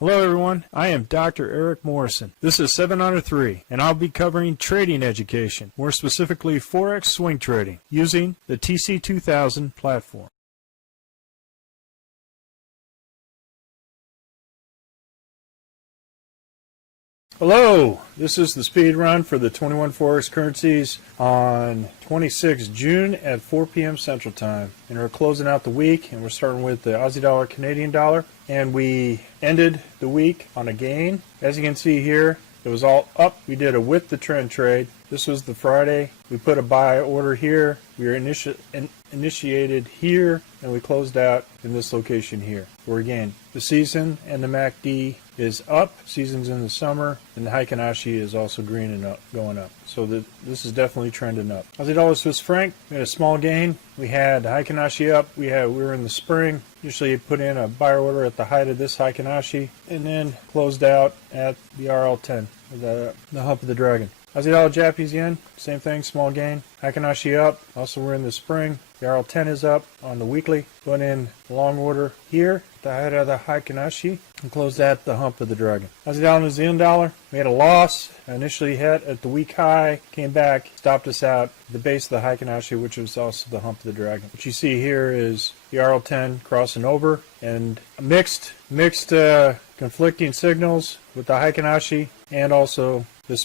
Hello everyone, I am Dr. Eric Morrison. This is 7 Under 3, and I'll be covering trading education, more specifically Forex swing trading, using the TC2000 platform. Hello, this is the speed run for the 21 Forex currencies on 26 June at 4 p.m. Central Time. And we're closing out the week, and we're starting with the Aussie dollar, Canadian dollar. And we ended the week on a gain. As you can see here, it was all up. We did a with the trend trade. This was the Friday. We put a buy order here. We were initiated here, and we closed out in this location here. Where again, the season and the MACD is up. Season's in the summer, and the Heikin-Ashi is also green and up, going up. So this is definitely trending up. Aussie dollar Swiss franc, we had a small gain. We had the Heikin-Ashi up. We were in the spring. Usually you put in a buy order at the height of this Heikin-Ashi, and then closed out at the RL10, the hump of the dragon. Aussie dollar Japanese yen, same thing, small gain. Heikin-Ashi up. Also we're in the spring. The RL10 is up on the weekly. Put in a long order here at the height of the Heikin-Ashi and closed at the hump of the dragon. Aussie dollar New Zealand dollar, we had a loss. Initially hit at the week high, came back, stopped us out at the base of the Heikin-Ashi, which was also the hump of the dragon. What you see here is the RL10 crossing over, and mixed conflicting signals with the Heikin-Ashi and also the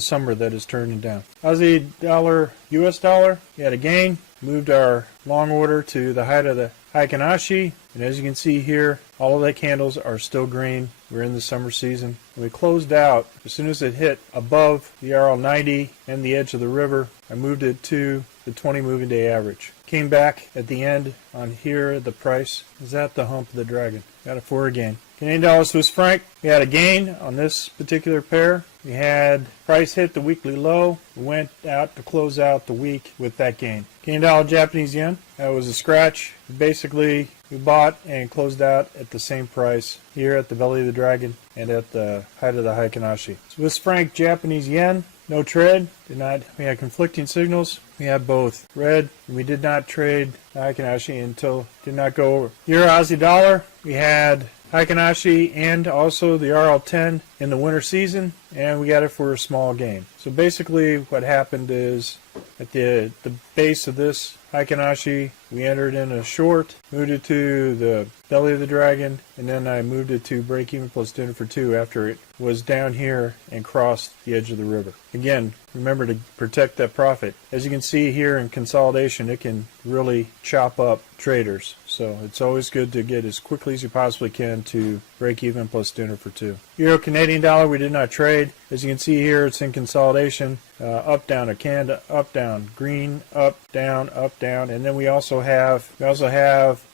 summer that is turning down. Aussie dollar, US dollar, we had a gain. Moved our long order to the height of the Heikin-Ashi, and as you can see here, all of the candles are still green. We're in the summer season. And we closed out as soon as it hit above the RL90 and the edge of the river. I moved it to the 20 moving day average. Came back at the end on here. The price is at the hump of the dragon. Got it for a gain. Canadian dollar Swiss franc, we had a gain on this particular pair. We had price hit the weekly low. We went out to close out the week with that gain. Canadian dollar Japanese yen, that was a scratch. Basically, we bought and closed out at the same price here at the belly of the dragon and at the height of the Heikin-Ashi. Swiss franc Japanese yen, no trade. We had conflicting signals. We had both red, and we did not trade the Heikin-Ashi until did not go over. Euro Aussie dollar, we had Heikin-Ashi and also the RL10 in the winter season, and we got it for a small gain. So basically what happened is at the base of this Heikin-Ashi, we entered in a short, moved it to the belly of the dragon, and then I moved it to break even plus dinner for 2 after it was down here and crossed the edge of the river. Again, remember to protect that profit. As you can see here in consolidation, it can really chop up traders. So it's always good to get as quickly as you possibly can to break even plus dinner for 2. Euro Canadian dollar, we did not trade. As you can see here, it's in consolidation. Up, down, a candle, up, down, green, up, down, and then we also have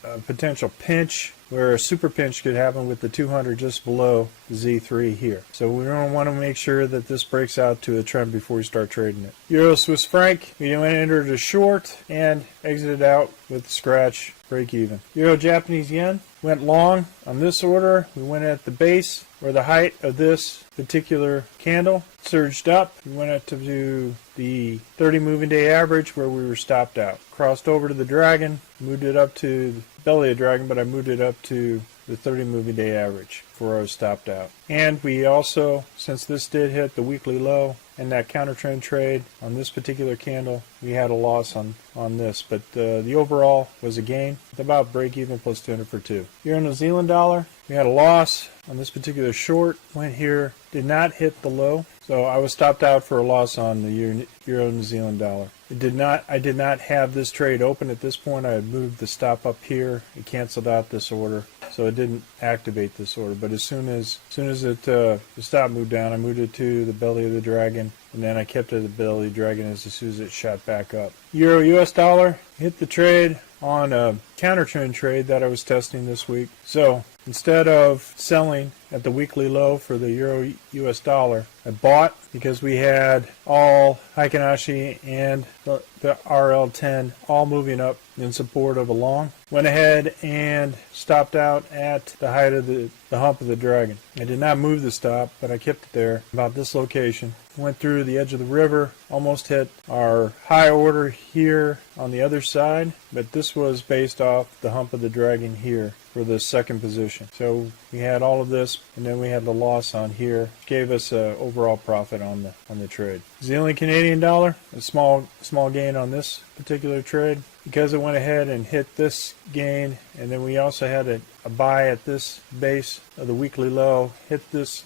a potential pinch where a super pinch could happen with the 200 just below the Z3 here. So we don't want to make sure that this breaks out to a trend before we start trading it. Euro Swiss franc, we entered a short and exited out with scratch, break even. Euro Japanese yen, went long on this order. We went at the base or the height of this particular candle, surged up. We went up to the 30 moving day average where we were stopped out. Crossed over to the dragon, moved it up to the belly of the dragon, but I moved it up to the 30 moving day average before I was stopped out. And we also, since this did hit the weekly low and that counter trend trade on this particular candle, we had a loss on this, but the overall was a gain with about break even plus 200 for 2. Euro New Zealand dollar, we had a loss on this particular short, went here, did not hit the low, so I was stopped out for a loss on the Euro New Zealand dollar. I did not have this trade open at this point. I had moved the stop up here. It canceled out this order, so it didn't activate this order. But as soon as the stop moved down, I moved it to the belly of the dragon, and then I kept it at the belly of the dragon as soon as it shot back up. Euro US dollar, hit the trade on a counter trend trade that I was testing this week. So instead of selling at the weekly low for the Euro US dollar, I bought because we had all Heikin-Ashi and the RL10 all moving up in support of a long. Went ahead and stopped out at the height of the hump of the dragon. I did not move the stop, but I kept it there about this location. Went through the edge of the river, almost hit our high order here on the other side, but this was based off the hump of the dragon here for the second position. So we had all of this, and then we had the loss on here, which gave us an overall profit on the trade. Zealand Canadian dollar, a small gain on this particular trade because it went ahead and hit this gain, and then we also had a buy at this base of the weekly low, hit this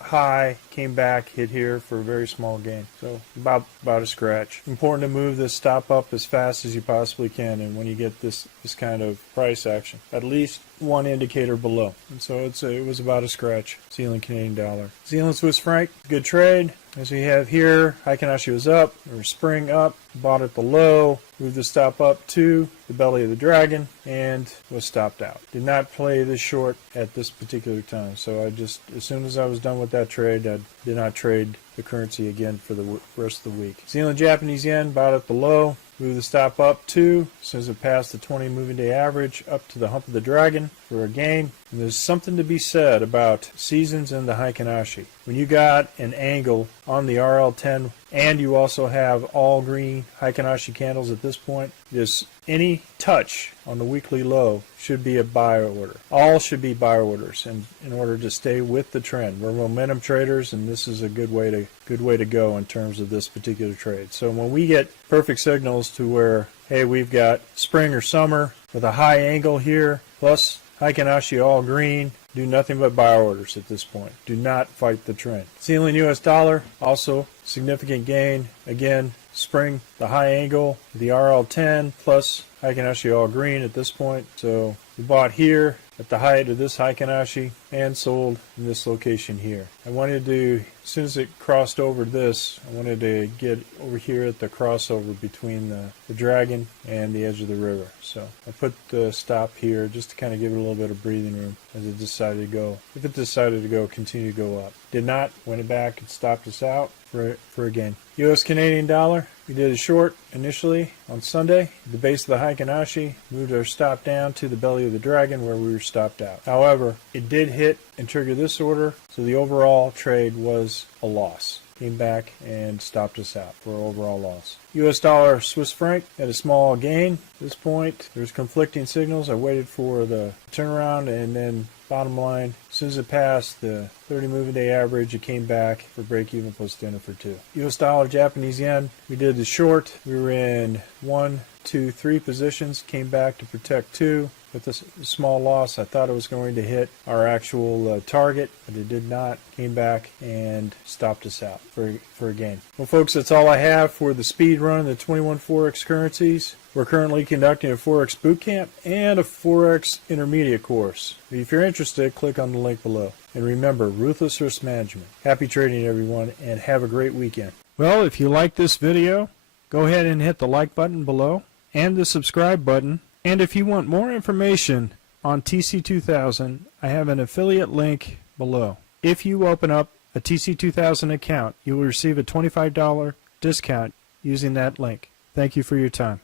high, came back, hit here for a very small gain. So about a scratch. Important to move this stop up as fast as you possibly can, and when you get this kind of price action, at least one indicator below. And so it was about a scratch. Zealand Canadian dollar. Zealand Swiss franc, good trade. As we have here, Heikinashi was up, or spring up, bought at the low, moved the stop up to the belly of the dragon, and was stopped out. Did not play this short at this particular time, so I just, as soon as I was done with that trade, I did not trade the currency again for the rest of the week. Zealand Japanese yen, bought at the low, moved the stop up to, as soon as it passed the 20 moving day average, up to the hump of the dragon for a gain. And there's something to be said about seasons in the Heikinashi. When you got an angle on the RL10 and you also have all green Heikinashi candles at this point, just any touch on the weekly low should be a buy order. All should be buy orders, and in order to stay with the trend. We're momentum traders, and this is a good way to go in terms of this particular trade. So when we get perfect signals to where, hey, we've got spring or summer with a high angle here, plus Heikinashi all green, do nothing but buy orders at this point. Do not fight the trend. Zealand US dollar, also significant gain. Again, spring, the high angle, the RL10 plus Heikinashi all green at this point. So we bought here at the height of this Heikinashi and sold in this location here. I wanted to, as soon as it crossed over this, I wanted to get over here at the crossover between the dragon and the edge of the river. So I put the stop here just to kind of give it a little bit of breathing room as it decided to go. If it decided to go, continue to go up. Did not, went it back and stopped us out for a gain. US Canadian dollar, we did a short initially on Sunday. The base of the Heikinashi, moved our stop down to the belly of the dragon where we were stopped out. However, it did hit and trigger this order, so the overall trade was a loss. Came back and stopped us out for an overall loss. US dollar Swiss franc had a small gain at this point. There's conflicting signals. I waited for the turnaround, and then bottom line, as soon as it passed the 30 moving day average, it came back for break even plus dinner for two. US dollar Japanese yen, we did the short. We were in 1, 2, 3 positions, came back to protect 2. With this small loss, I thought it was going to hit our actual target, but it did not. Came back and stopped us out for a gain. Well, folks, that's all I have for the speed run of the 21 Forex currencies. We're currently conducting a Forex bootcamp and a Forex intermediate course. If you're interested, click on the link below. And remember, ruthless risk management. Happy trading, everyone, and have a great weekend. Well, if you like this video, go ahead and hit the like button below and the subscribe button. And if you want more information on TC2000, I have an affiliate link below. If you open up a TC2000 account, you will receive a $25 discount using that link. Thank you for your time.